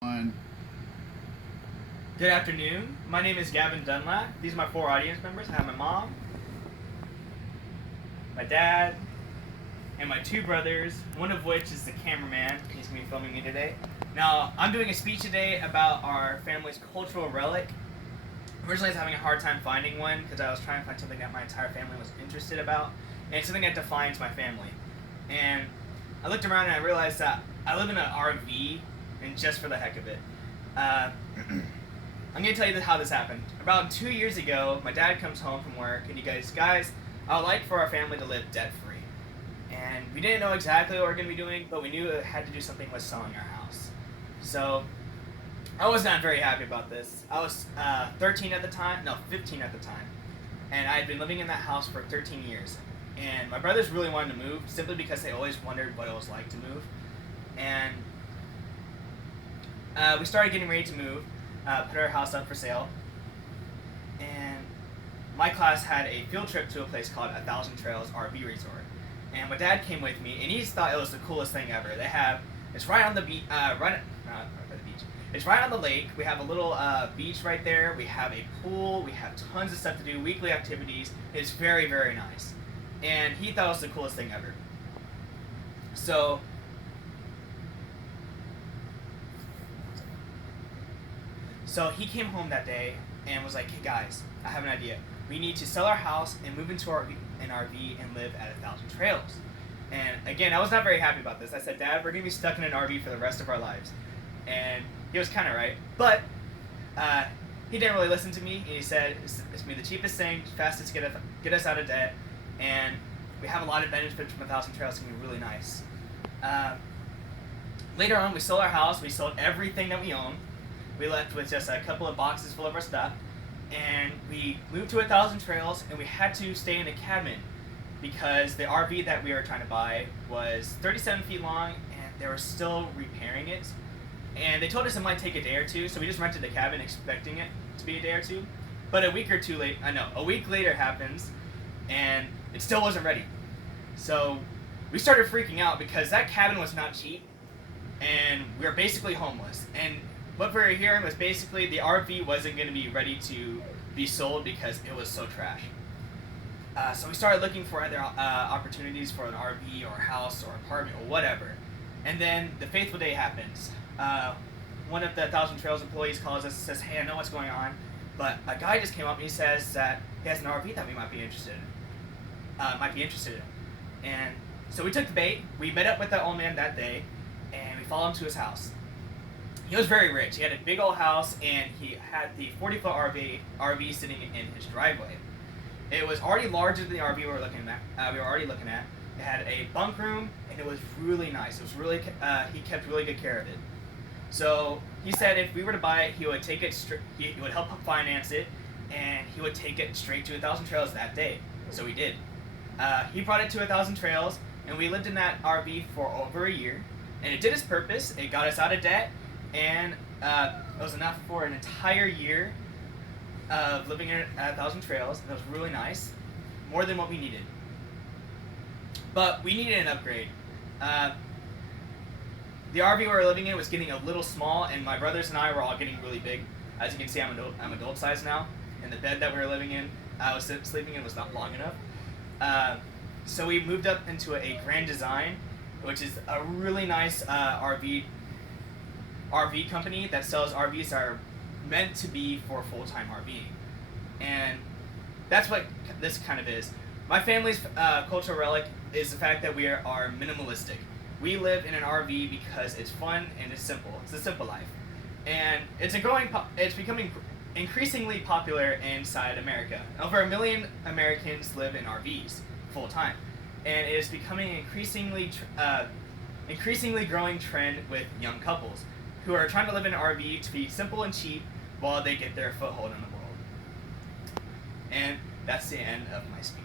One. Good afternoon. My name is Gavin Dunlap. These are my 4 audience members. I have my mom, my dad, and my 2 brothers, one of which is the cameraman. He's going to be filming me today. Now, I'm doing a speech today about our family's cultural relic. Originally, I was having a hard time finding one because I was trying to find something that my entire family was interested about, and something that defines my family. And I looked around and I realized that I live in an RV, and just for the heck of it. I'm going to tell you how this happened. About 2 years ago, my dad comes home from work and he goes, guys, I would like for our family to live debt-free. And we didn't know exactly what we were going to be doing, but we knew it had to do something with selling our house. So I was not very happy about this. I was 15 at the time, and I had been living in that house for 13 years. And my brothers really wanted to move, simply because they always wondered what it was like to move. And we started getting ready to move, put our house up for sale, and my class had a field trip to a place called 1,000 Trails RV Resort. And my dad came with me, and he just thought it was the coolest thing ever. It's right on the beach, not by the beach. It's right on the lake. We have a little beach right there. We have a pool. We have tons of stuff to do, weekly activities. It's very, very nice. And he thought it was the coolest thing ever. So he came home that day and was like, hey guys, I have an idea. We need to sell our house and move into an RV and live at 1,000 Trails. And again, I was not very happy about this. I said, Dad, we're going to be stuck in an RV for the rest of our lives. And he was kind of right. But he didn't really listen to me. And he said, it's going to be the cheapest thing, fastest to get us out of debt. And we have a lot of benefits from 1,000 Trails. It's going to be really nice. Later on, we sold our house. We sold everything that we own. We left with just a couple of boxes full of our stuff, and we moved to 1,000 Trails, and we had to stay in a cabin because the RV that we were trying to buy was 37 feet long, and they were still repairing it. And they told us it might take a day or two, so we just rented the cabin expecting it to be a day or two. But a week later happens, and it still wasn't ready. So we started freaking out because that cabin was not cheap, and we were basically homeless. And what we were hearing was basically the RV wasn't going to be ready to be sold because it was so trash. So we started looking for other opportunities for an RV or a house or apartment or whatever. And then the fateful day happens. One of the 1,000 Trails employees calls us and says, hey, I know what's going on, but a guy just came up and he says that he has an RV that we might be interested in. And so we took the bait. We met up with the old man that day, and we followed him to his house. He was very rich. He had a big old house, and he had the 40-foot RV sitting in his driveway. It was already larger than the RV we were already looking at. It had a bunk room, and it was really nice. It was really he kept really good care of it. So he said if we were to buy it, he would take it. He would help finance it, and he would take it straight to 1,000 Trails that day. So we did. He brought it to 1,000 Trails, and we lived in that RV for over a year. And it did its purpose. It got us out of debt. And it was enough for an entire year of living at 1,000 Trails. It was really nice, more than what we needed. But we needed an upgrade. The RV we were living in was getting a little small, and my brothers and I were all getting really big. As you can see, I'm adult size now, and the bed that we were living in, I was sleeping in, was not long enough. So we moved up into a Grand Design, which is a really nice RV company that sells RVs that are meant to be for full-time RVing. And that's what this kind of is. My family's cultural relic is the fact that we are minimalistic. We live in an RV because it's fun and it's simple. It's a simple life. And it's becoming increasingly popular inside America. Over 1 million Americans live in RVs full-time. And it is becoming an increasingly growing trend with young couples who are trying to live in an RV to be simple and cheap while they get their foothold in the world. And that's the end of my speech.